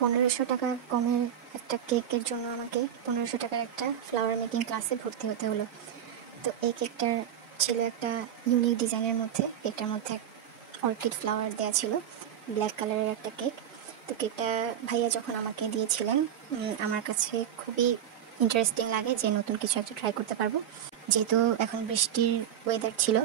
1500 টাকা কমের একটা কেকের জন্য আমাকে 1500 টাকার একটা ফ্লাওয়ার মেকিং ক্লাসে ভর্তি হতে হলো। তো এই কেকটার ছিল একটা ইউনিক ডিজাইনের মধ্যে, কেকটার মধ্যে অর্কিড ফ্লাওয়ার দেওয়া ছিল, ব্ল্যাক কালারের একটা কেক। তো কেকটা ভাইয়া যখন আমাকে দিয়েছিলেন, আমার কাছে খুবই ইন্টারেস্টিং লাগে যে নতুন কিছু একটা ট্রাই করতে পারবো। যেহেতু এখন বৃষ্টির ওয়েদার ছিল,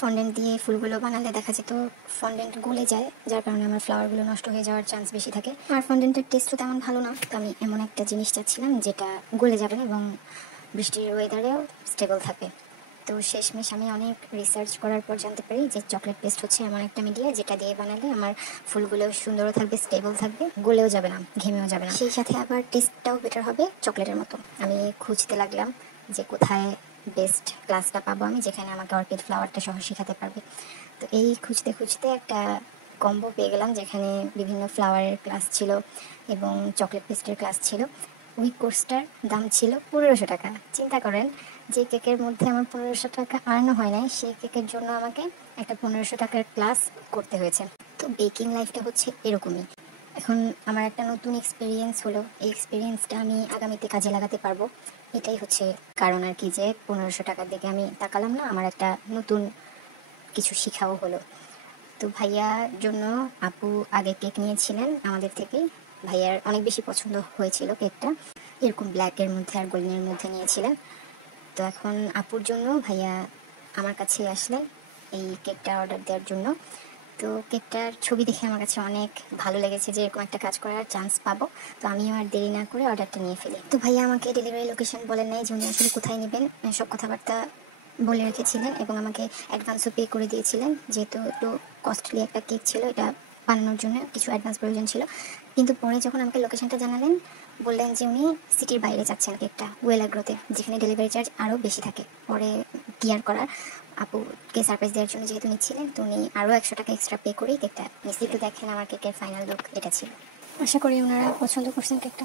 ফন্ডেন্ট দিয়ে ফুলগুলো বানালে দেখা যেত ফন্ডেন্ট গলে যায়, যার কারণে আমার ফ্লাওয়ারগুলো নষ্ট হয়ে যাওয়ার চান্স বেশি থাকে। আর ফন্ডেন্টের টেস্টও তেমন ভালো না, তো আমি এমন একটা জিনিস চাচ্ছিলাম যেটা গলে যাবে এবং বৃষ্টির ওয়েদারেও স্টেবল থাকবে। তো শেষমেশ আমি অনেক রিসার্চ করার পর জানতে পারি যে চকলেট পেস্ট হচ্ছে এমন একটা মিডিয়া যেটা দিয়ে বানালে আমার ফুলগুলো সুন্দরও থাকবে, স্টেবল থাকবে, গলেও যাবে না, ঘেমেও যাবে না, সেই সাথে আবার টেস্টটাও বেটার হবে চকলেটের মতো। আমি খুঁজতে লাগলাম যে কোথায় বেস্ট ক্লাসটা পাবো আমি, যেখানে আমাকে অর্কিড ফ্লাওয়ারটা সহ শেখাতে পারবে। তো এই খুঁজতে খুঁজতে একটা কম্বো পেয়ে গেলাম যেখানে বিভিন্ন ফ্লাওয়ারের ক্লাস ছিল এবং চকলেট পেস্টের ক্লাস ছিল। ওই কোর্সটার দাম ছিল 1500 টাকা। চিন্তা করেন, যে কেকের মধ্যে আমার 1500 টাকা আর্নও হয় নাই, সেই কেকের জন্য আমাকে একটা 1500 টাকার ক্লাস করতে হয়েছে। তো বেকিং লাইফটা হচ্ছে এরকমই। এখন আমার একটা নতুন এক্সপিরিয়েন্স হলো, এই এক্সপিরিয়েন্সটা আমি আগামীতে কাজে লাগাতে পারবো। এটাই হচ্ছে কারণ আর কি, যে 1500 টাকার দিকে আমি তাকালাম না, আমার একটা নতুন কিছু শেখাও হলো। তো ভাইয়ার জন্য আপু আগে কেক নিয়েছিলেন আমাদের থেকেই, ভাইয়ার অনেক বেশি পছন্দ হয়েছিল কেকটা, এরকম ব্ল্যাকের মধ্যে আর গোল্ডেনের মধ্যে নিয়েছিলেন। তো এখন আপুর জন্য ভাইয়া আমার কাছে আসলেন এই কেকটা অর্ডার দেওয়ার জন্য। তো কেকটার ছবি দেখে আমার কাছে অনেক ভালো লেগেছে যে এরকম একটা কাজ করার চান্স পাবো। তো আমিও আর দেরি না করে অর্ডারটা নিয়ে ফেলি। তো ভাইয়া আমাকে ডেলিভারি লোকেশন বলেন নাই যে উনি আসলে কোথায় নেবেন, সব কথাবার্তা বলে রেখেছিলেন এবং আমাকে অ্যাডভান্সও পে করে দিয়েছিলেন। যেহেতু একটু কস্টলি একটা কেক ছিল, এটা বানানোর জন্য কিছু অ্যাডভান্স প্রয়োজন ছিল। কিন্তু পরে যখন আমাকে লোকেশনটা জানালেন, বললেন যে উনি সিটির বাইরে যাচ্ছেন কেকটা ওয়েল অ্যাগ্রোতে, যেখানে ডেলিভারি চার্জ আরও বেশি থাকে। পরে ক্লিয়ার করার, আপুকে সারপ্রাইজ দেওয়ার জন্য যেহেতু নিচ্ছিলেন, তো উনি আরও 100 টাকা এক্সট্রা পে করেই কেকটা নিশ্চিত। দেখেন আমার কেকের ফাইনাল লুক এটা ছিল। আশা করি ওনারা পছন্দ করছেন কেকটা।